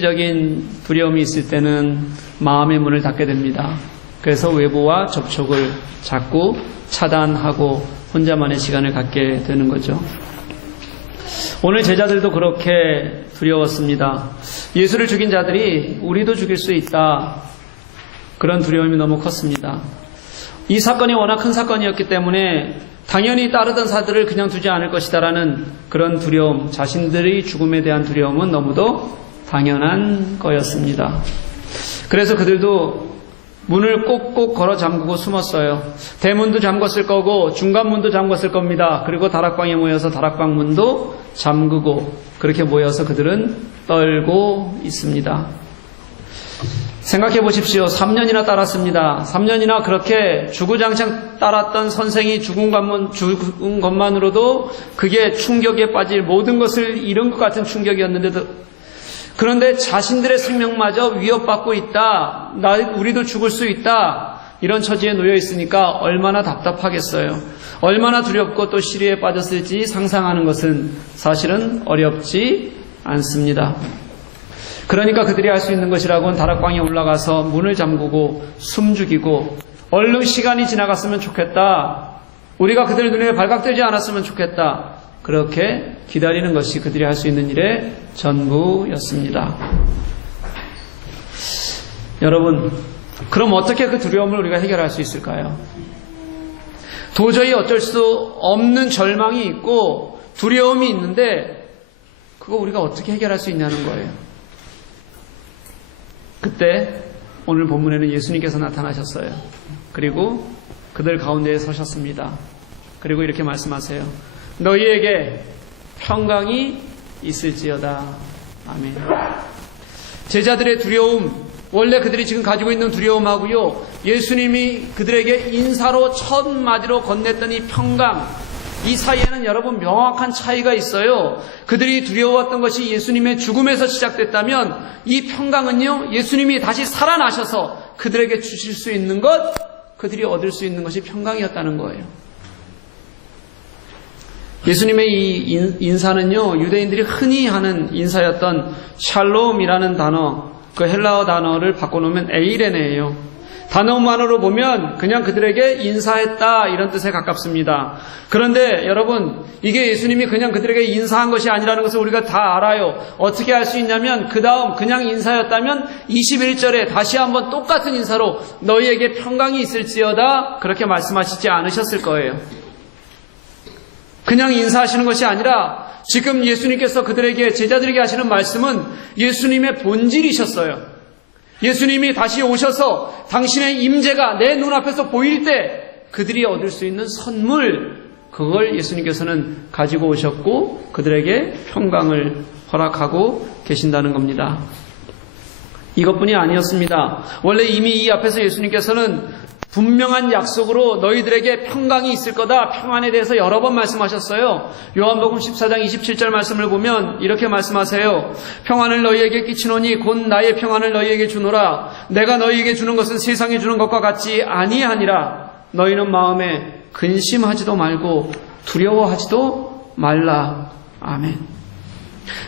적인 두려움이 있을 때는 마음의 문을 닫게 됩니다. 그래서 외부와 접촉을 자꾸 차단하고 혼자만의 시간을 갖게 되는 거죠. 오늘 제자들도 그렇게 두려웠습니다. 예수를 죽인 자들이 우리도 죽일 수 있다. 그런 두려움이 너무 컸습니다. 이 사건이 워낙 큰 사건이었기 때문에 당연히 따르던 사들을 그냥 두지 않을 것이다라는 그런 두려움, 자신들의 죽음에 대한 두려움은 너무도 당연한 거였습니다. 그래서 그들도 문을 꼭꼭 걸어 잠그고 숨었어요. 대문도 잠궜을 거고 중간문도 잠궜을 겁니다. 그리고 다락방에 모여서 다락방 문도 잠그고 그렇게 모여서 그들은 떨고 있습니다. 생각해 보십시오. 3년이나 따랐습니다. 3년이나 그렇게 주구장창 따랐던 선생이 죽은 것만으로도 그게 충격에 빠질 모든 것을 잃은 것 같은 충격이었는데도 그런데 자신들의 생명마저 위협받고 있다. 우리도 죽을 수 있다. 이런 처지에 놓여 있으니까 얼마나 답답하겠어요. 얼마나 두렵고 또 시리에 빠졌을지 상상하는 것은 사실은 어렵지 않습니다. 그러니까 그들이 할 수 있는 것이라고는 다락방에 올라가서 문을 잠그고 숨죽이고 얼른 시간이 지나갔으면 좋겠다. 우리가 그들 눈에 발각되지 않았으면 좋겠다. 그렇게 기다리는 것이 그들이 할 수 있는 일의 전부였습니다. 여러분, 그럼 어떻게 그 두려움을 우리가 해결할 수 있을까요? 도저히 어쩔 수 없는 절망이 있고 두려움이 있는데 그거 우리가 어떻게 해결할 수 있냐는 거예요. 그때 오늘 본문에는 예수님께서 나타나셨어요. 그리고 그들 가운데에 서셨습니다. 그리고 이렇게 말씀하세요. 너희에게 평강이 있을지어다. 아멘. 제자들의 두려움, 원래 그들이 지금 가지고 있는 두려움하고요, 예수님이 그들에게 인사로 첫 마디로 건넸던 이 평강, 이 사이에는 여러분 명확한 차이가 있어요. 그들이 두려워했던 것이 예수님의 죽음에서 시작됐다면 이 평강은요, 예수님이 다시 살아나셔서 그들에게 주실 수 있는 것, 그들이 얻을 수 있는 것이 평강이었다는 거예요. 예수님의 이 인사는요, 유대인들이 흔히 하는 인사였던 샬롬이라는 단어, 그 헬라어 단어를 바꿔놓으면 에이레네예요. 단어만으로 보면 그냥 그들에게 인사했다 이런 뜻에 가깝습니다. 그런데 여러분, 이게 예수님이 그냥 그들에게 인사한 것이 아니라는 것을 우리가 다 알아요. 어떻게 알 수 있냐면 그 다음 그냥 인사였다면 21절에 다시 한번 똑같은 인사로 너희에게 평강이 있을지어다 그렇게 말씀하시지 않으셨을 거예요. 그냥 인사하시는 것이 아니라 지금 예수님께서 그들에게, 제자들에게 하시는 말씀은 예수님의 본질이셨어요. 예수님이 다시 오셔서 당신의 임재가 내 눈앞에서 보일 때 그들이 얻을 수 있는 선물, 그걸 예수님께서는 가지고 오셨고 그들에게 평강을 허락하고 계신다는 겁니다. 이것뿐이 아니었습니다. 원래 이미 이 앞에서 예수님께서는 분명한 약속으로 너희들에게 평강이 있을 거다, 평안에 대해서 여러 번 말씀하셨어요. 요한복음 14장 27절 말씀을 보면 이렇게 말씀하세요. 평안을 너희에게 끼치노니 곧 나의 평안을 너희에게 주노라. 내가 너희에게 주는 것은 세상이 주는 것과 같지 아니하니라. 너희는 마음에 근심하지도 말고 두려워하지도 말라. 아멘.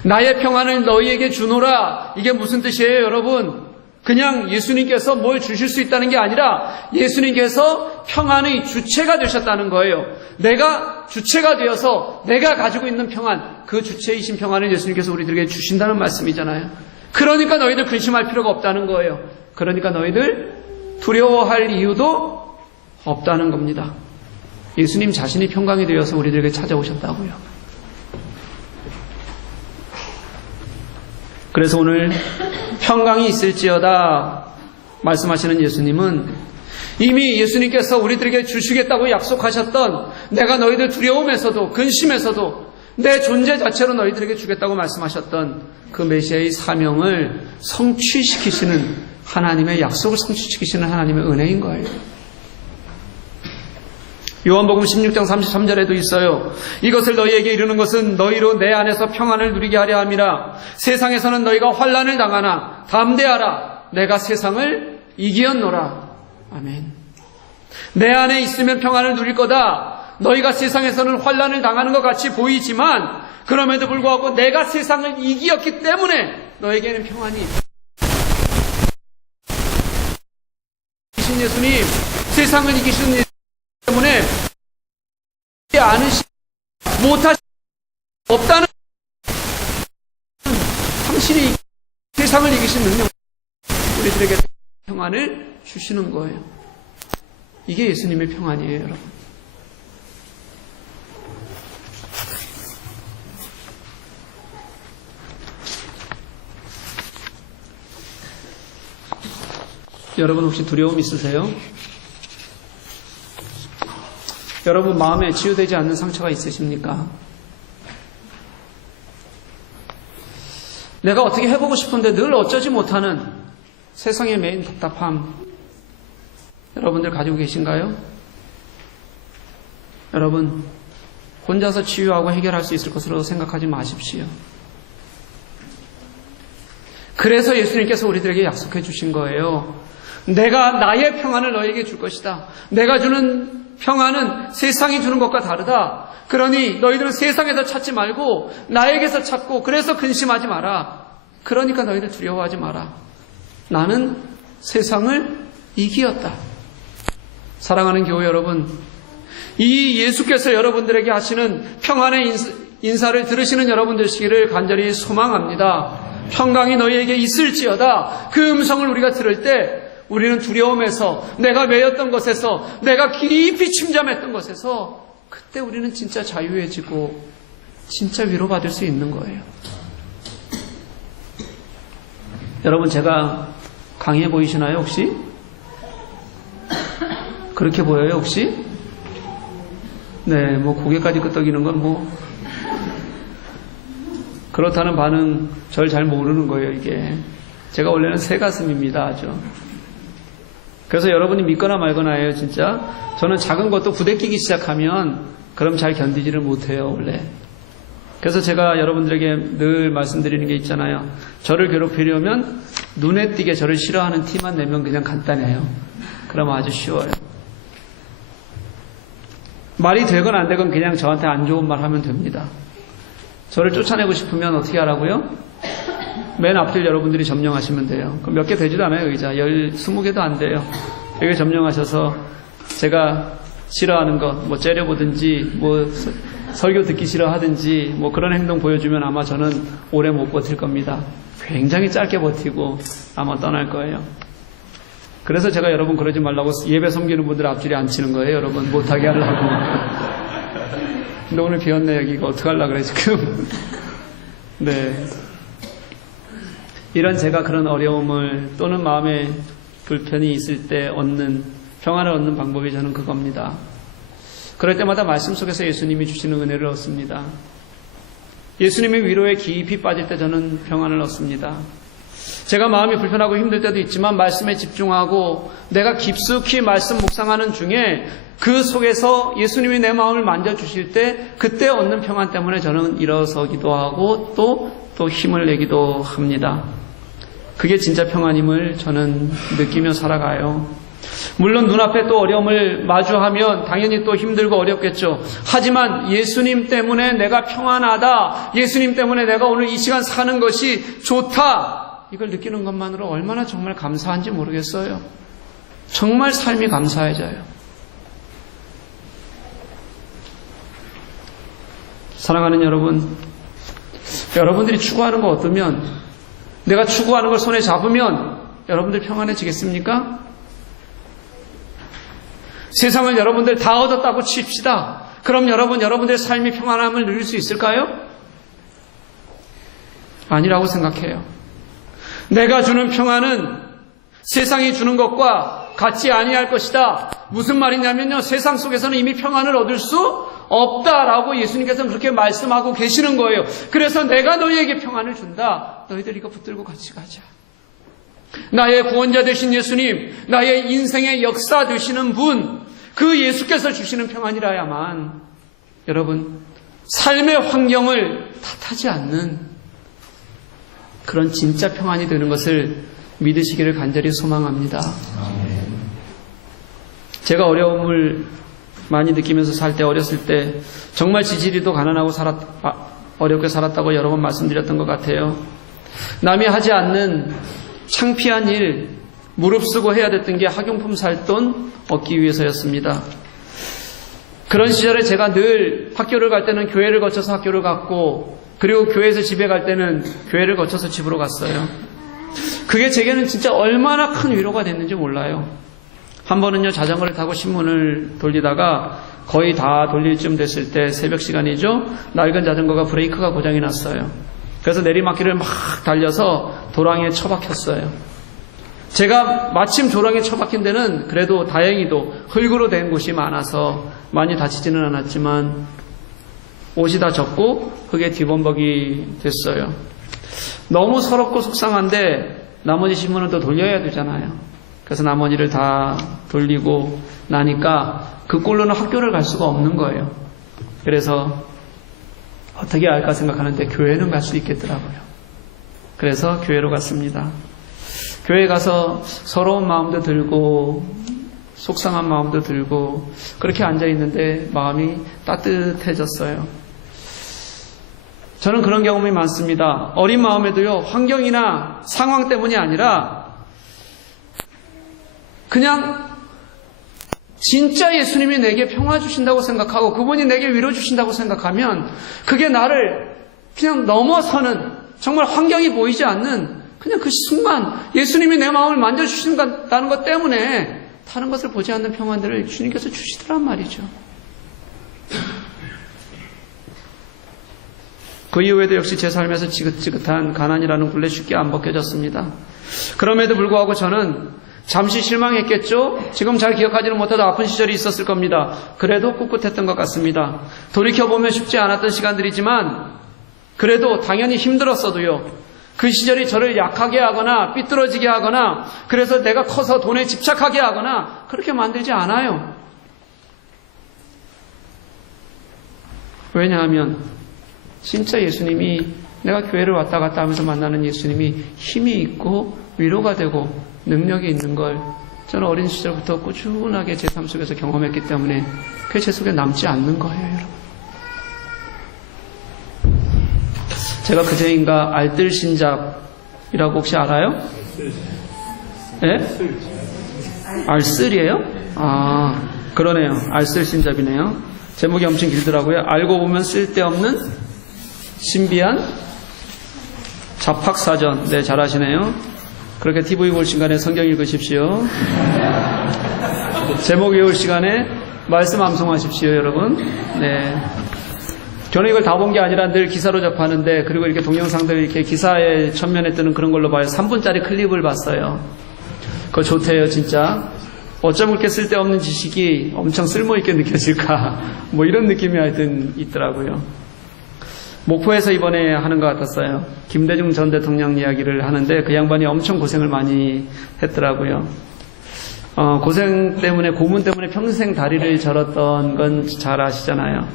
나의 평안을 너희에게 주노라. 이게 무슨 뜻이에요, 여러분? 그냥 예수님께서 뭘 주실 수 있다는 게 아니라 예수님께서 평안의 주체가 되셨다는 거예요. 내가 주체가 되어서 내가 가지고 있는 평안, 그 주체이신 평안을 예수님께서 우리들에게 주신다는 말씀이잖아요. 그러니까 너희들 근심할 필요가 없다는 거예요. 그러니까 너희들 두려워할 이유도 없다는 겁니다. 예수님 자신이 평강이 되어서 우리들에게 찾아오셨다고요. 그래서 오늘 평강이 있을지어다 말씀하시는 예수님은 이미 예수님께서 우리들에게 주시겠다고 약속하셨던, 내가 너희들 두려움에서도 근심에서도 내 존재 자체로 너희들에게 주겠다고 말씀하셨던 그 메시아의 사명을 성취시키시는 하나님의 약속을 성취시키시는 하나님의 은혜인 거예요. 요한복음 16장 33절에도 있어요. 이것을 너희에게 이르는 것은 너희로 내 안에서 평안을 누리게 하려 함이라. 세상에서는 너희가 환난을 당하나 담대하라. 내가 세상을 이기었노라. 아멘. 내 안에 있으면 평안을 누릴 거다. 너희가 세상에서는 환난을 당하는 것 같이 보이지만 그럼에도 불구하고 내가 세상을 이기었기 때문에 너에게는 평안이 있다. 이기신 예수님, 세상을 이기신 예수님 때문에 못하시 없다는 당신이 세상을 이기신 능력, 우리들에게 평안을 주시는 거예요. 이게 예수님의 평안이에요, 여러분. 여러분 혹시 두려움 있으세요? 여러분 마음에 치유되지 않는 상처가 있으십니까? 내가 어떻게 해보고 싶은데 늘 어쩌지 못하는 세상의 메인 답답함, 여러분들 가지고 계신가요? 여러분, 혼자서 치유하고 해결할 수 있을 것으로 생각하지 마십시오. 그래서 예수님께서 우리들에게 약속해 주신 거예요. 내가 나의 평안을 너에게 줄 것이다. 내가 주는 평안은 세상이 주는 것과 다르다. 그러니 너희들은 세상에서 찾지 말고 나에게서 찾고, 그래서 근심하지 마라. 그러니까 너희들 두려워하지 마라. 나는 세상을 이기었다. 사랑하는 교회 여러분, 이 예수께서 여러분들에게 하시는 평안의 인사를 들으시는 여러분들 되시기를 간절히 소망합니다. 평강이 너희에게 있을지어다. 그 음성을 우리가 들을 때 우리는 두려움에서, 내가 매였던 것에서, 내가 깊이 침잠했던 것에서, 그때 우리는 진짜 자유해지고 진짜 위로받을 수 있는 거예요. 여러분, 제가 강해 보이시나요, 혹시? 그렇게 보여요, 혹시? 네, 고개까지 끄덕이는 건 그렇다는 반응, 절 잘 모르는 거예요, 이게. 제가 원래는 새 가슴입니다, 아주. 그래서 여러분이 믿거나 말거나예요, 진짜. 저는 작은 것도 부대끼기 시작하면 그럼 잘 견디지를 못해요, 원래. 그래서 제가 여러분들에게 늘 말씀드리는 게 있잖아요. 저를 괴롭히려면 눈에 띄게 저를 싫어하는 티만 내면 그냥 간단해요. 그러면 아주 쉬워요. 말이 되건 안 되건 그냥 저한테 안 좋은 말 하면 됩니다. 저를 쫓아내고 싶으면 어떻게 하라고요? 맨 앞줄 여러분들이 점령하시면 돼요. 그럼 몇 개 되지도 않아요, 의자. 20개도 안 돼요. 여기 점령하셔서 제가 싫어하는 것, 째려보든지, 설교 듣기 싫어하든지, 그런 행동 보여주면 아마 저는 오래 못 버틸 겁니다. 굉장히 짧게 버티고 아마 떠날 거예요. 그래서 제가 여러분 그러지 말라고 예배 섬기는 분들 앞줄에 앉히는 거예요, 여러분. 못하게 하려고. 근데 오늘 비었네, 여기가. 어떡하려고 그래, 지금. 네. 이런 제가 그런 어려움을 또는 마음에 불편이 있을 때 얻는, 평안을 얻는 방법이 저는 그겁니다. 그럴 때마다 말씀 속에서 예수님이 주시는 은혜를 얻습니다. 예수님의 위로에 깊이 빠질 때 저는 평안을 얻습니다. 제가 마음이 불편하고 힘들 때도 있지만 말씀에 집중하고 내가 깊숙이 말씀 묵상하는 중에 그 속에서 예수님이 내 마음을 만져주실 때 그때 얻는 평안 때문에 저는 일어서기도 하고 또 힘을 내기도 합니다. 그게 진짜 평안임을 저는 느끼며 살아가요. 물론 눈앞에 또 어려움을 마주하면 당연히 또 힘들고 어렵겠죠. 하지만 예수님 때문에 내가 평안하다, 예수님 때문에 내가 오늘 이 시간 사는 것이 좋다, 이걸 느끼는 것만으로 얼마나 정말 감사한지 모르겠어요. 정말 삶이 감사해져요. 사랑하는 여러분, 여러분들이 추구하는 거 어떠면, 내가 추구하는 걸 손에 잡으면 여러분들 평안해지겠습니까? 세상을 여러분들 다 얻었다고 칩시다. 그럼 여러분들의 삶이 평안함을 누릴 수 있을까요? 아니라고 생각해요. 내가 주는 평안은 세상이 주는 것과 같지 아니할 것이다. 무슨 말이냐면요, 세상 속에서는 이미 평안을 얻을 수 없다라고 예수님께서는 그렇게 말씀하고 계시는 거예요. 그래서 내가 너희에게 평안을 준다. 너희들 이거 붙들고 같이 가자. 나의 구원자 되신 예수님, 나의 인생의 역사 되시는 분, 그 예수께서 주시는 평안이라야만 여러분 삶의 환경을 탓하지 않는 그런 진짜 평안이 되는 것을 믿으시기를 간절히 소망합니다. 제가 어려움을 많이 느끼면서 살 때, 어렸을 때 정말 지지리도 가난하고 어렵게 살았다고 여러 번 말씀드렸던 것 같아요. 남이 하지 않는 창피한 일, 무릅쓰고 해야 됐던 게 학용품 살 돈 얻기 위해서였습니다. 그런 시절에 제가 늘 학교를 갈 때는 교회를 거쳐서 학교를 갔고, 그리고 교회에서 집에 갈 때는 교회를 거쳐서 집으로 갔어요. 그게 제게는 진짜 얼마나 큰 위로가 됐는지 몰라요. 한 번은요, 자전거를 타고 신문을 돌리다가 거의 다 돌릴 쯤 됐을 때, 새벽 시간이죠, 낡은 자전거가 브레이크가 고장이 났어요. 그래서 내리막길을 막 달려서 도랑에 처박혔어요. 제가 마침 도랑에 처박힌 데는 그래도 다행히도 흙으로 된 곳이 많아서 많이 다치지는 않았지만 옷이 다 젖고 흙에 뒤범벅이 됐어요. 너무 서럽고 속상한데 나머지 신문을 또 돌려야 되잖아요. 그래서 나머지를 다 돌리고 나니까 그 꼴로는 학교를 갈 수가 없는 거예요. 그래서 어떻게 할까 생각하는데 교회는 갈 수 있겠더라고요. 그래서 교회로 갔습니다. 교회 가서 서러운 마음도 들고 속상한 마음도 들고 그렇게 앉아있는데 마음이 따뜻해졌어요. 저는 그런 경험이 많습니다. 어린 마음에도요, 환경이나 상황 때문이 아니라 그냥 진짜 예수님이 내게 평화 주신다고 생각하고 그분이 내게 위로 주신다고 생각하면 그게 나를 그냥 넘어서는, 정말 환경이 보이지 않는 그냥 그 순간 예수님이 내 마음을 만져주신다는 것 때문에 다른 것을 보지 않는 평안들을 주님께서 주시더란 말이죠. 그 이후에도 역시 제 삶에서 지긋지긋한 가난이라는 굴레 쉽게 안 벗겨졌습니다. 그럼에도 불구하고 저는 잠시 실망했겠죠? 지금 잘 기억하지는 못해도 아픈 시절이 있었을 겁니다. 그래도 꿋꿋했던 것 같습니다. 돌이켜보면 쉽지 않았던 시간들이지만 그래도 당연히 힘들었어도요, 그 시절이 저를 약하게 하거나 삐뚤어지게 하거나 그래서 내가 커서 돈에 집착하게 하거나 그렇게 만들지 않아요. 왜냐하면 진짜 예수님이, 내가 교회를 왔다 갔다 하면서 만나는 예수님이 힘이 있고 위로가 되고 능력이 있는 걸 저는 어린 시절부터 꾸준하게 제 삶 속에서 경험했기 때문에 그게 제 속에 남지 않는 거예요, 여러분. 제가 그제인가 알뜰신잡이라고 혹시 알아요? 예? 알쓸이에요? 아, 그러네요. 알쓸신잡이네요. 제목이 엄청 길더라고요. 알고 보면 쓸데없는 신비한 잡학사전. 네, 잘하시네요. 그렇게 TV 볼 시간에 성경 읽으십시오. 제목 외울 시간에 말씀 암송하십시오, 여러분. 네. 저는 이걸 다 본 게 아니라 늘 기사로 접하는데, 그리고 이렇게 동영상들 이렇게 기사에 전면에 뜨는 그런 걸로 봐요. 3분짜리 클립을 봤어요. 그거 좋대요, 진짜. 어쩜 그렇게 쓸데없는 지식이 엄청 쓸모있게 느껴질까. 뭐 이런 느낌이 하여튼 있더라고요. 목포에서 이번에 하는 것 같았어요. 김대중 전 대통령 이야기를 하는데 그 양반이 엄청 고생을 많이 했더라고요. 고생 때문에, 고문 때문에 평생 다리를 절었던 건 잘 아시잖아요.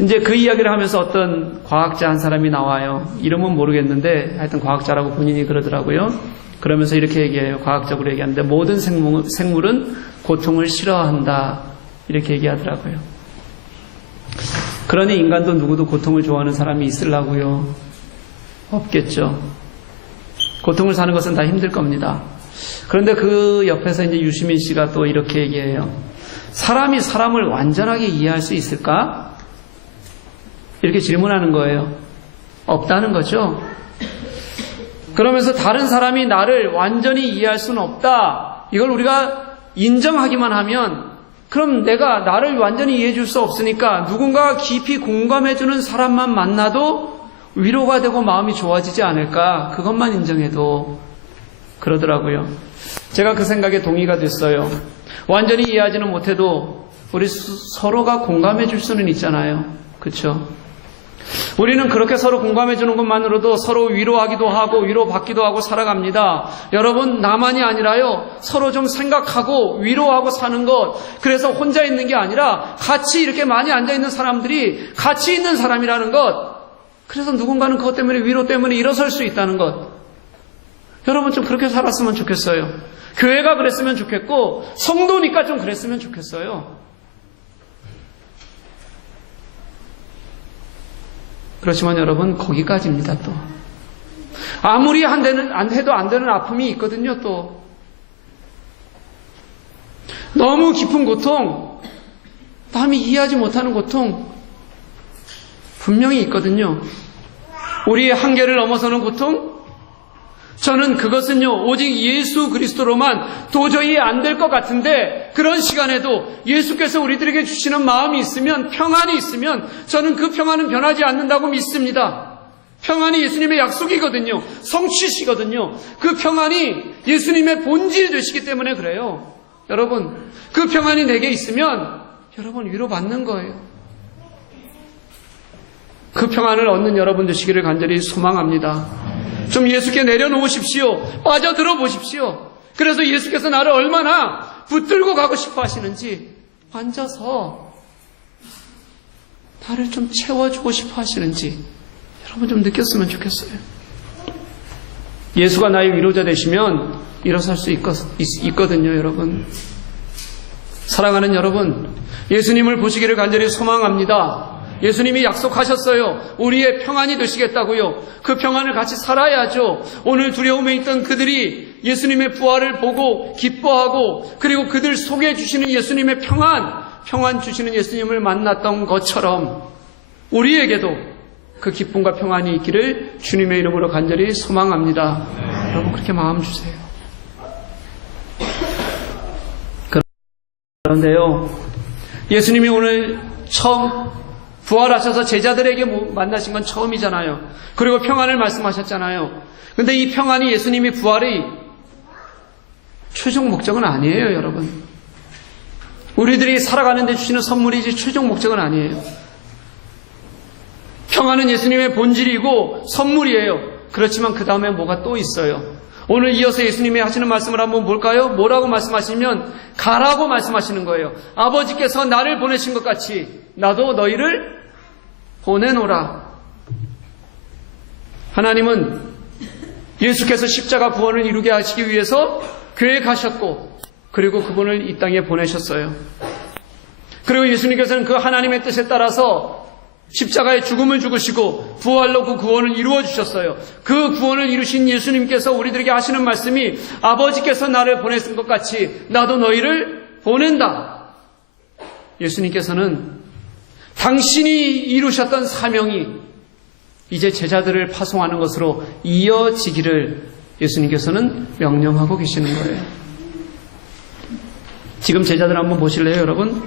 이제 그 이야기를 하면서 어떤 과학자 한 사람이 나와요. 이름은 모르겠는데 하여튼 과학자라고 본인이 그러더라고요. 그러면서 이렇게 얘기해요. 과학적으로 얘기하는데 모든 생물은 고통을 싫어한다, 이렇게 얘기하더라고요. 그러니 인간도 누구도 고통을 좋아하는 사람이 있으려고요? 없겠죠. 고통을 사는 것은 다 힘들 겁니다. 그런데 그 옆에서 이제 유시민 씨가 또 이렇게 얘기해요. 사람이 사람을 완전하게 이해할 수 있을까? 이렇게 질문하는 거예요. 없다는 거죠. 그러면서 다른 사람이 나를 완전히 이해할 수는 없다, 이걸 우리가 인정하기만 하면, 그럼 내가 나를 완전히 이해해 줄 수 없으니까 누군가가 깊이 공감해주는 사람만 만나도 위로가 되고 마음이 좋아지지 않을까, 그것만 인정해도. 그러더라고요. 제가 그 생각에 동의가 됐어요. 완전히 이해하지는 못해도 우리 서로가 공감해 줄 수는 있잖아요. 그렇죠? 우리는 그렇게 서로 공감해 주는 것만으로도 서로 위로하기도 하고 위로받기도 하고 살아갑니다. 여러분, 나만이 아니라요, 서로 좀 생각하고 위로하고 사는 것, 그래서 혼자 있는 게 아니라 같이 이렇게 많이 앉아있는 사람들이 같이 있는 사람이라는 것, 그래서 누군가는 그것 때문에, 위로 때문에 일어설 수 있다는 것. 여러분, 좀 그렇게 살았으면 좋겠어요. 교회가 그랬으면 좋겠고 성도니까 좀 그랬으면 좋겠어요. 그렇지만 여러분, 거기까지입니다. 또 아무리 안 해도 안 되는 아픔이 있거든요, 또. 너무 깊은 고통, 남이 이해하지 못하는 고통, 분명히 있거든요. 우리의 한계를 넘어서는 고통? 저는 그것은요, 오직 예수 그리스도로만 도저히 안 될 것 같은데, 그런 시간에도 예수께서 우리들에게 주시는 마음이 있으면, 평안이 있으면, 저는 그 평안은 변하지 않는다고 믿습니다. 평안이 예수님의 약속이거든요. 성취시거든요. 그 평안이 예수님의 본질 되시기 때문에 그래요. 여러분, 그 평안이 내게 있으면, 여러분 위로받는 거예요. 그 평안을 얻는 여러분 되시기를 간절히 소망합니다. 좀 예수께 내려놓으십시오. 빠져들어 보십시오. 그래서 예수께서 나를 얼마나 붙들고 가고 싶어 하시는지 앉아서 나를 좀 채워주고 싶어 하시는지 여러분 좀 느꼈으면 좋겠어요. 예수가 나의 위로자 되시면 일어설 수 있거든요, 여러분. 사랑하는 여러분, 예수님을 보시기를 간절히 소망합니다. 예수님이 약속하셨어요. 우리의 평안이 되시겠다고요. 그 평안을 같이 살아야죠. 오늘 두려움에 있던 그들이 예수님의 부활을 보고 기뻐하고 그리고 그들 속에 주시는 예수님의 평안 주시는 예수님을 만났던 것처럼 우리에게도 그 기쁨과 평안이 있기를 주님의 이름으로 간절히 소망합니다. 여러분 그렇게 마음 주세요. 그런데요, 예수님이 오늘 처음 부활하셔서 제자들에게 만나신 건 처음이잖아요. 그리고 평안을 말씀하셨잖아요. 근데 이 평안이 예수님이 부활의 최종 목적은 아니에요, 여러분. 우리들이 살아가는 데 주시는 선물이지 최종 목적은 아니에요. 평안은 예수님의 본질이고 선물이에요. 그렇지만 그 다음에 뭐가 또 있어요. 오늘 이어서 예수님이 하시는 말씀을 한번 볼까요? 뭐라고 말씀하시면 가라고 말씀하시는 거예요. 아버지께서 나를 보내신 것 같이 나도 너희를 보내노라. 하나님은 예수께서 십자가 구원을 이루게 하시기 위해서 계획하셨고 그리고 그분을 이 땅에 보내셨어요. 그리고 예수님께서는 그 하나님의 뜻에 따라서 십자가의 죽음을 죽으시고 부활로 그 구원을 이루어 주셨어요. 그 구원을 이루신 예수님께서 우리들에게 하시는 말씀이 아버지께서 나를 보내신 것 같이 나도 너희를 보낸다. 예수님께서는 당신이 이루셨던 사명이 이제 제자들을 파송하는 것으로 이어지기를 예수님께서는 명령하고 계시는 거예요. 지금 제자들 한번 보실래요, 여러분?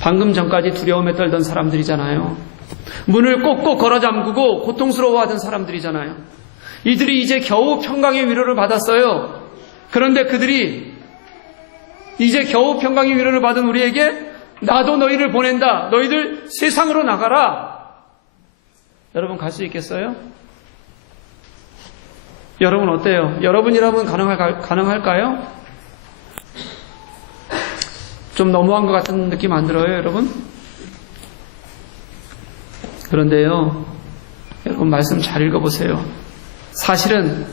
방금 전까지 두려움에 떨던 사람들이잖아요. 문을 꼭꼭 걸어 잠그고 고통스러워하던 사람들이잖아요. 이들이 이제 겨우 평강의 위로를 받았어요. 그런데 그들이 이제 겨우 평강의 위로를 받은 우리에게 나도 너희를 보낸다. 너희들 세상으로 나가라. 여러분 갈 수 있겠어요? 여러분 어때요? 여러분이라면 가능할까요? 좀 너무한 것 같은 느낌 안 들어요, 여러분? 그런데요, 여러분 말씀 잘 읽어보세요. 사실은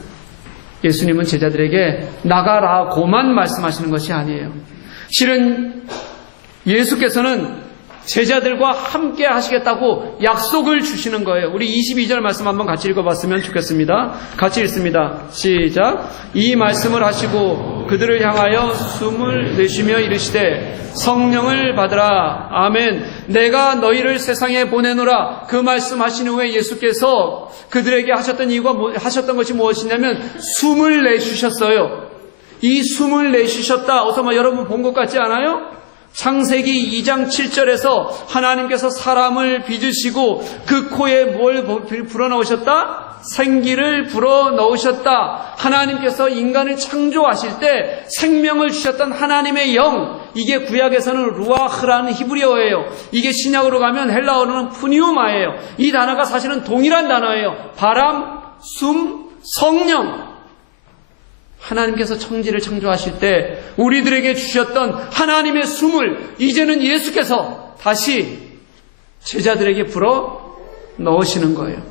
예수님은 제자들에게 나가라고만 말씀하시는 것이 아니에요. 실은 예수께서는 제자들과 함께 하시겠다고 약속을 주시는 거예요. 우리 22절 말씀 한번 같이 읽어봤으면 좋겠습니다. 같이 읽습니다. 시작. 이 말씀을 하시고 그들을 향하여 숨을 내쉬며 이르시되 성령을 받으라. 아멘. 내가 너희를 세상에 보내노라. 그 말씀하신 후에 예수께서 그들에게 하셨던 것이 무엇이냐면 숨을 내쉬셨어요. 이 숨을 내쉬셨다. 어서 여러분 본 것 같지 않아요? 창세기 2장 7절에서 하나님께서 사람을 빚으시고 그 코에 뭘 불어넣으셨다? 생기를 불어넣으셨다. 하나님께서 인간을 창조하실 때 생명을 주셨던 하나님의 영, 이게 구약에서는 루아흐라는 히브리어예요. 이게 신약으로 가면 헬라어로는 푸니우마예요. 이 단어가 사실은 동일한 단어예요. 바람, 숨, 성령. 하나님께서 천지를 창조하실 때 우리들에게 주셨던 하나님의 숨을 이제는 예수께서 다시 제자들에게 불어 넣으시는 거예요.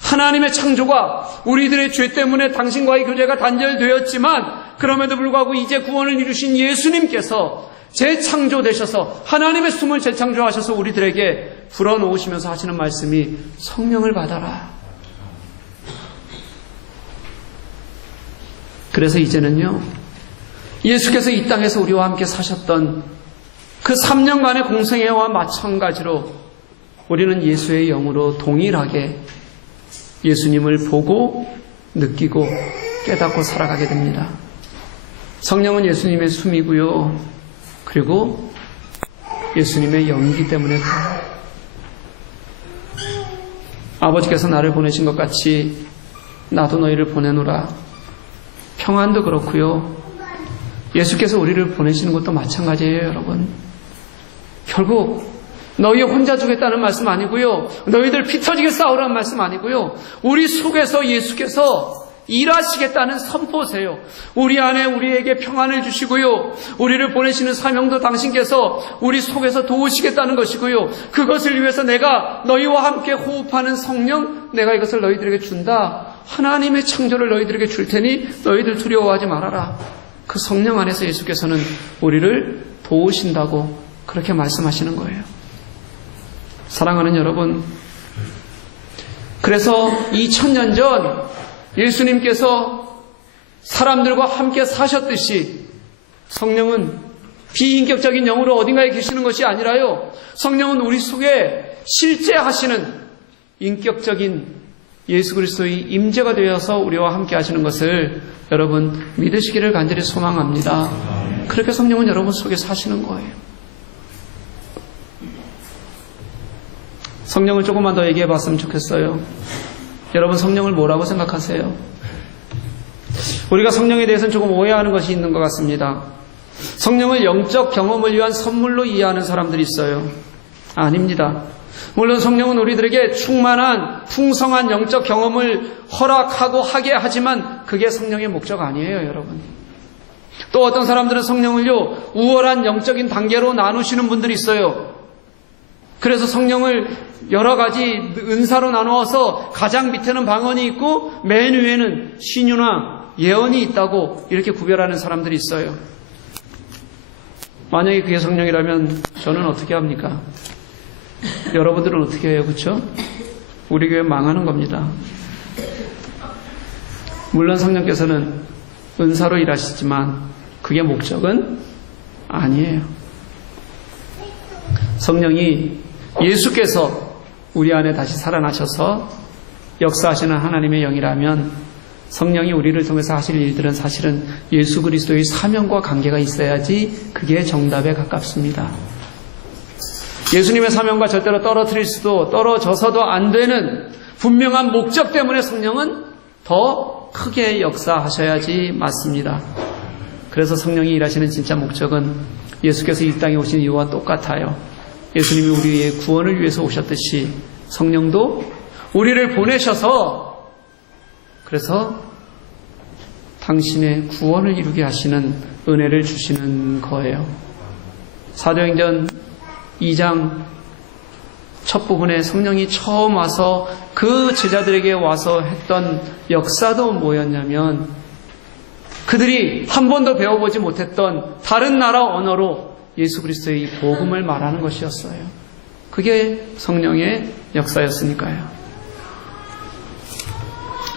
하나님의 창조가 우리들의 죄 때문에 당신과의 교제가 단절되었지만 그럼에도 불구하고 이제 구원을 이루신 예수님께서 재창조되셔서 하나님의 숨을 재창조하셔서 우리들에게 불어넣으시면서 하시는 말씀이 성령을 받아라. 그래서 이제는요, 예수께서 이 땅에서 우리와 함께 사셨던 그 3년간의 공생애와 마찬가지로 우리는 예수의 영으로 동일하게 예수님을 보고 느끼고 깨닫고 살아가게 됩니다. 성령은 예수님의 숨이고요. 그리고 예수님의 영이기 때문에 그래요. 아버지께서 나를 보내신 것 같이 나도 너희를 보내노라. 평안도 그렇고요. 예수께서 우리를 보내시는 것도 마찬가지예요, 여러분. 결국 너희 혼자 주겠다는 말씀 아니고요. 너희들 피 터지게 싸우라는 말씀 아니고요. 우리 속에서 예수께서 일하시겠다는 선포세요. 우리 안에 우리에게 평안을 주시고요. 우리를 보내시는 사명도 당신께서 우리 속에서 도우시겠다는 것이고요. 그것을 위해서 내가 너희와 함께 호흡하는 성령, 내가 이것을 너희들에게 준다. 하나님의 창조를 너희들에게 줄 테니 너희들 두려워하지 말아라. 그 성령 안에서 예수께서는 우리를 도우신다고 그렇게 말씀하시는 거예요. 사랑하는 여러분, 그래서 2000년 전 예수님께서 사람들과 함께 사셨듯이 성령은 비인격적인 영으로 어딘가에 계시는 것이 아니라요, 성령은 우리 속에 실제 하시는 인격적인 예수 그리스도의 임재가 되어서 우리와 함께 하시는 것을 여러분 믿으시기를 간절히 소망합니다. 그렇게 성령은 여러분 속에 사시는 거예요. 성령을 조금만 더 얘기해 봤으면 좋겠어요. 여러분 성령을 뭐라고 생각하세요? 우리가 성령에 대해서는 조금 오해하는 것이 있는 것 같습니다. 성령을 영적 경험을 위한 선물로 이해하는 사람들이 있어요. 아닙니다. 물론 성령은 우리들에게 충만한 풍성한 영적 경험을 허락하고 하게 하지만 그게 성령의 목적 아니에요, 여러분. 또 어떤 사람들은 성령을요, 우월한 영적인 단계로 나누시는 분들이 있어요. 그래서 성령을 여러 가지 은사로 나누어서 가장 밑에는 방언이 있고 맨 위에는 신유나 예언이 있다고 이렇게 구별하는 사람들이 있어요. 만약에 그게 성령이라면 저는 어떻게 합니까? 여러분들은 어떻게 해요? 그렇죠? 우리 교회 망하는 겁니다. 물론 성령께서는 은사로 일하시지만 그게 목적은 아니에요. 성령이 예수께서 우리 안에 다시 살아나셔서 역사하시는 하나님의 영이라면 성령이 우리를 통해서 하실 일들은 사실은 예수 그리스도의 사명과 관계가 있어야지 그게 정답에 가깝습니다. 예수님의 사명과 절대로 떨어져서도 안 되는 분명한 목적 때문에 성령은 더 크게 역사하셔야지 맞습니다. 그래서 성령이 일하시는 진짜 목적은 예수께서 이 땅에 오신 이유와 똑같아요. 예수님이 우리의 구원을 위해서 오셨듯이 성령도 우리를 보내셔서 그래서 당신의 구원을 이루게 하시는 은혜를 주시는 거예요. 사도행전 2장 첫 부분에 성령이 처음 와서 그 제자들에게 와서 했던 역사도 뭐였냐면 그들이 한 번도 배워보지 못했던 다른 나라 언어로 예수 그리스도의 복음을 말하는 것이었어요. 그게 성령의 역사였으니까요.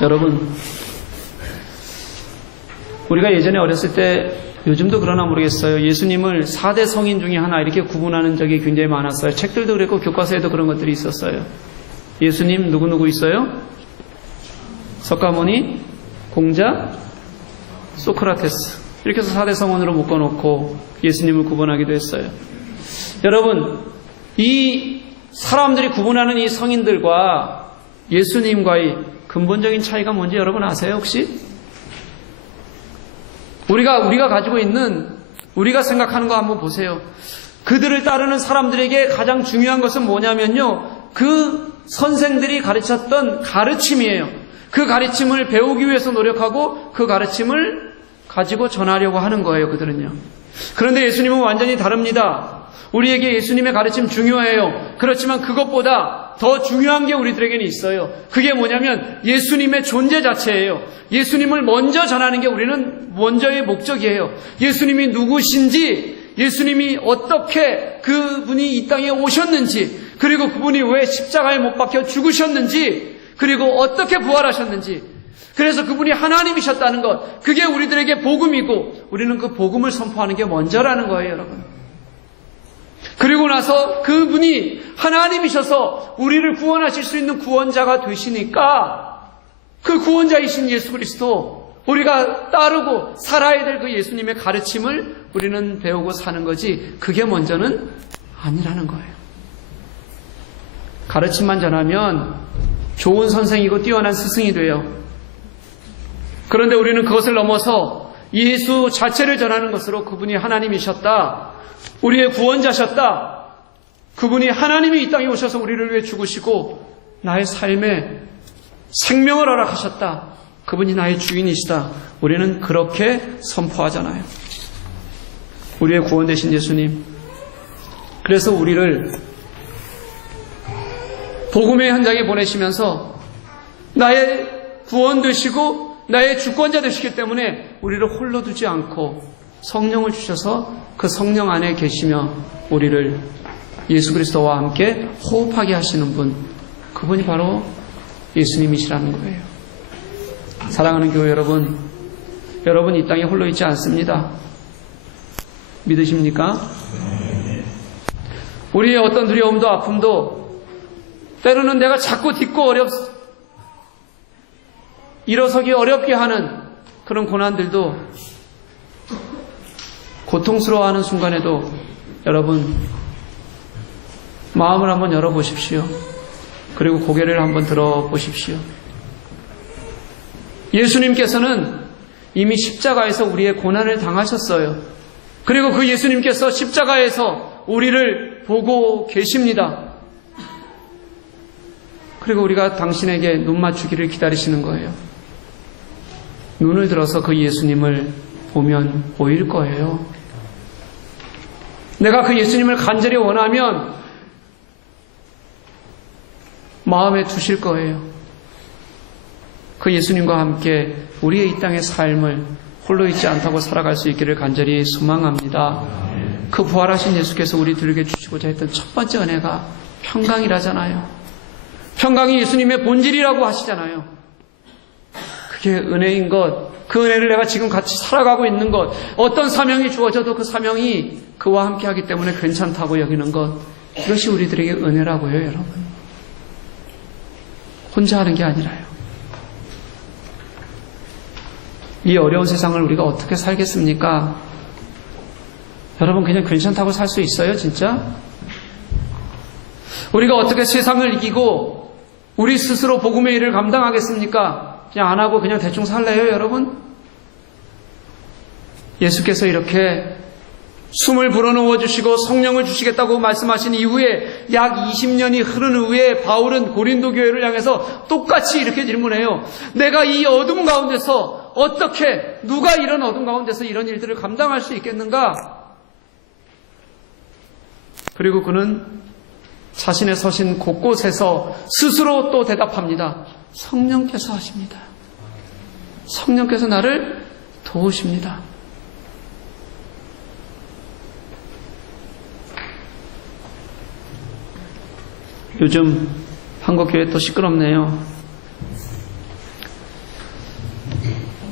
여러분, 우리가 예전에 어렸을 때 요즘도 그러나 모르겠어요. 예수님을 4대 성인 중에 하나 이렇게 구분하는 적이 굉장히 많았어요. 책들도 그랬고 교과서에도 그런 것들이 있었어요. 예수님 누구 있어요? 석가모니, 공자, 소크라테스 이렇게 해서 4대 성원으로 묶어놓고 예수님을 구분하기도 했어요. 여러분, 이 사람들이 구분하는 이 성인들과 예수님과의 근본적인 차이가 뭔지 여러분 아세요 혹시? 우리가 가지고 있는 우리가 생각하는 거 한번 보세요. 그들을 따르는 사람들에게 가장 중요한 것은 뭐냐면요, 그 선생들이 가르쳤던 가르침이에요. 그 가르침을 배우기 위해서 노력하고 그 가르침을 가지고 전하려고 하는 거예요, 그들은요. 그런데 예수님은 완전히 다릅니다. 우리에게 예수님의 가르침 중요해요. 그렇지만 그것보다 더 중요한 게 우리들에게는 있어요. 그게 뭐냐면 예수님의 존재 자체예요. 예수님을 먼저 전하는 게 우리는 먼저의 목적이에요. 예수님이 누구신지, 예수님이 어떻게 그분이 이 땅에 오셨는지, 그리고 그분이 왜 십자가에 못 박혀 죽으셨는지, 그리고 어떻게 부활하셨는지, 그래서 그분이 하나님이셨다는 것, 그게 우리들에게 복음이고 우리는 그 복음을 선포하는 게 먼저라는 거예요, 여러분. 그리고 나서 그분이 하나님이셔서 우리를 구원하실 수 있는 구원자가 되시니까 그 구원자이신 예수 그리스도, 우리가 따르고 살아야 될 그 예수님의 가르침을 우리는 배우고 사는 거지, 그게 먼저는 아니라는 거예요. 가르침만 전하면 좋은 선생이고 뛰어난 스승이 돼요. 그런데 우리는 그것을 넘어서 예수 자체를 전하는 것으로 그분이 하나님이셨다, 우리의 구원자셨다, 그분이 하나님이 이 땅에 오셔서 우리를 위해 죽으시고 나의 삶에 생명을 허락하셨다, 그분이 나의 주인이시다, 우리는 그렇게 선포하잖아요. 우리의 구원 되신 예수님. 그래서 우리를 복음의 현장에 보내시면서 나의 구원 되시고 나의 주권자 되시기 때문에 우리를 홀로 두지 않고 성령을 주셔서 그 성령 안에 계시며 우리를 예수 그리스도와 함께 호흡하게 하시는 분, 그분이 바로 예수님이시라는 거예요. 사랑하는 교회 여러분, 여러분 이 땅에 홀로 있지 않습니다. 믿으십니까? 우리의 어떤 두려움도 아픔도, 때로는 내가 자꾸 딛고 일어서기 어렵게 하는 그런 고난들도, 고통스러워하는 순간에도 여러분 마음을 한번 열어보십시오. 그리고 고개를 한번 들어보십시오. 예수님께서는 이미 십자가에서 우리의 고난을 당하셨어요. 그리고 그 예수님께서 십자가에서 우리를 보고 계십니다. 그리고 우리가 당신에게 눈 맞추기를 기다리시는 거예요. 눈을 들어서 그 예수님을 보면 보일 거예요. 내가 그 예수님을 간절히 원하면 마음에 두실 거예요. 그 예수님과 함께 우리의 이 땅의 삶을 홀로 있지 않다고 살아갈 수 있기를 간절히 소망합니다. 그 부활하신 예수께서 우리들에게 주시고자 했던 첫 번째 은혜가 평강이라잖아요. 평강이 예수님의 본질이라고 하시잖아요. 그게 은혜인 것, 그 은혜를 내가 지금 같이 살아가고 있는 것, 어떤 사명이 주어져도 그 사명이 그와 함께 하기 때문에 괜찮다고 여기는 것, 이것이 우리들에게 은혜라고요, 여러분. 혼자 하는 게 아니라요. 이 어려운 세상을 우리가 어떻게 살겠습니까? 여러분, 그냥 괜찮다고 살 수 있어요, 진짜? 우리가 어떻게 세상을 이기고 우리 스스로 복음의 일을 감당하겠습니까? 그냥 안 하고 그냥 대충 살래요, 여러분? 예수께서 이렇게 숨을 불어넣어 주시고 성령을 주시겠다고 말씀하신 이후에 약 20년이 흐른 후에 바울은 고린도 교회를 향해서 똑같이 이렇게 질문해요. 내가 이 어둠 가운데서 어떻게, 누가 이런 어둠 가운데서 이런 일들을 감당할 수 있겠는가? 그리고 그는 자신의 서신 곳곳에서 스스로 또 대답합니다. 성령께서 하십니다. 성령께서 나를 도우십니다. 요즘 한국교회 또 시끄럽네요.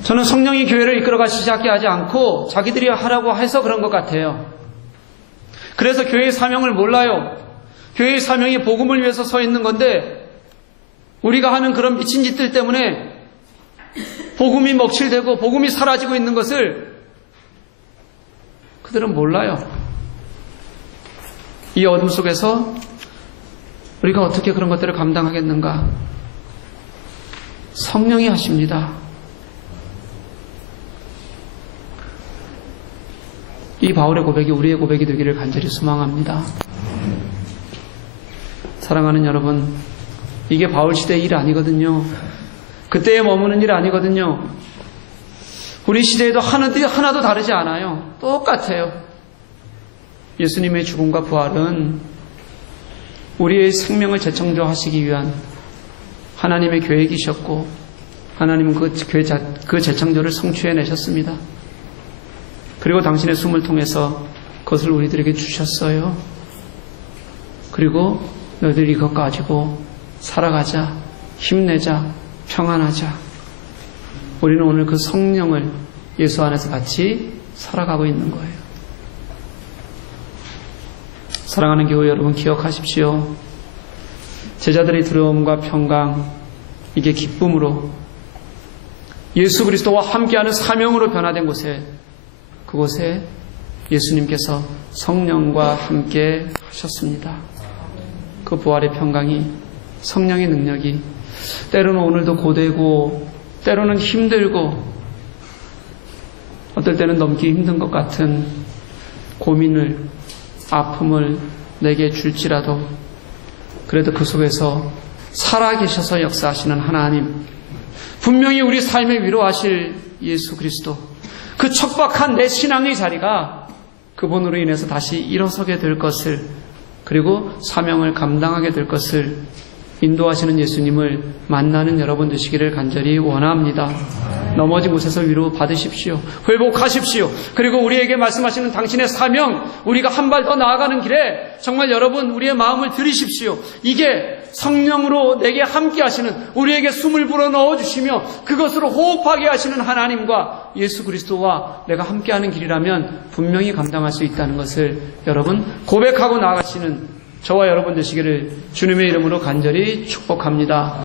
저는 성령이 교회를 이끌어가시지 하지 않고 자기들이 하라고 해서 그런 것 같아요. 그래서 교회의 사명을 몰라요. 교회의 사명이 복음을 위해서 서 있는 건데 우리가 하는 그런 미친 짓들 때문에 복음이 먹칠되고 복음이 사라지고 있는 것을 그들은 몰라요. 이 어둠 속에서 우리가 어떻게 그런 것들을 감당하겠는가? 성령이 하십니다. 이 바울의 고백이 우리의 고백이 되기를 간절히 소망합니다. 사랑하는 여러분, 이게 바울 시대의 일 아니거든요. 그때에 머무는 일 아니거든요. 우리 시대에도 하나도 다르지 않아요. 똑같아요. 예수님의 죽음과 부활은 우리의 생명을 재창조하시기 위한 하나님의 계획이셨고 하나님은 그 재창조를 성취해내셨습니다. 그리고 당신의 숨을 통해서 그것을 우리들에게 주셨어요. 그리고 너희들 이것 가지고 살아가자, 힘내자, 평안하자. 우리는 오늘 그 성령을 예수 안에서 같이 살아가고 있는 거예요. 사랑하는 교회 여러분, 기억하십시오. 제자들의 두려움과 평강, 이게 기쁨으로 예수 그리스도와 함께하는 사명으로 변화된 곳에, 그곳에 예수님께서 성령과 함께 하셨습니다. 그 부활의 평강이, 성령의 능력이 때로는 오늘도 고되고 때로는 힘들고 어떨 때는 넘기 힘든 것 같은 고민을, 아픔을 내게 줄지라도 그래도 그 속에서 살아계셔서 역사하시는 하나님, 분명히 우리 삶에 위로하실 예수 그리스도, 그 척박한 내 신앙의 자리가 그분으로 인해서 다시 일어서게 될 것을, 그리고 사명을 감당하게 될 것을 인도하시는 예수님을 만나는 여러분 되시기를 간절히 원합니다. 넘어진 곳에서 위로 받으십시오. 회복하십시오. 그리고 우리에게 말씀하시는 당신의 사명, 우리가 한 발 더 나아가는 길에 정말 여러분 우리의 마음을 들이십시오. 이게 성령으로 내게 함께 하시는, 우리에게 숨을 불어넣어 주시며 그것으로 호흡하게 하시는 하나님과 예수 그리스도와 내가 함께하는 길이라면 분명히 감당할 수 있다는 것을 여러분 고백하고 나아가시는 저와 여러분 되시기를 주님의 이름으로 간절히 축복합니다.